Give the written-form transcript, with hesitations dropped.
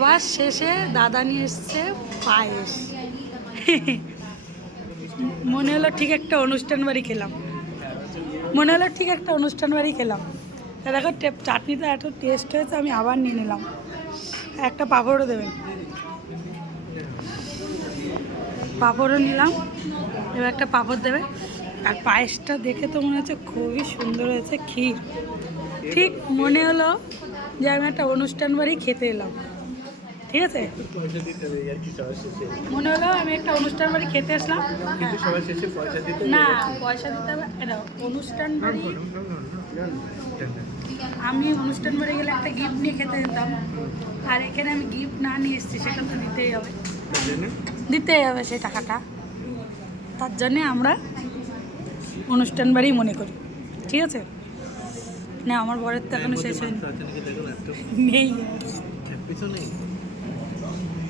খাবার শেষে দাদা নিয়ে এসছে পায়েস। মনে হলো ঠিক একটা অনুষ্ঠান বাড়ি খেলাম, মনে হলো ঠিক একটা অনুষ্ঠান বাড়ি খেলাম। দেখো চাটনিটা এত টেস্ট হয়েছে, আমি আবার নিয়ে নিলাম। একটা পাঁপড়ও দেবেন, পাঁপড়ও নিলাম, এবার একটা পাঁপড় দেবে। আর পায়েসটা দেখে তো মনে হচ্ছে খুবই সুন্দর হয়েছে, ক্ষীর। ঠিক মনে হলো যে আমি একটা অনুষ্ঠান বাড়ি খেতে এলাম। ঠিক আছে, মনে হলো আমি একটা অনুষ্ঠান বাড়ি খেতে আসলাম। না, পয়সা দিতে হবে। এটা অনুষ্ঠান বাড়ি, আমি অনুষ্ঠান বাড়ি গেলে একটা গিফট নিয়ে খেতে যেতাম, আর এখানে আমি গিফট না নিয়ে এসেছি, সেটা তো দিতেই হবে, দিতেই হবে সেই টাকাটা। তার জন্যে আমরা অনুষ্ঠান বাড়ি মনে করি। ঠিক আছে, না আমার বরের তো এখনো শেষ হয়নি, নেই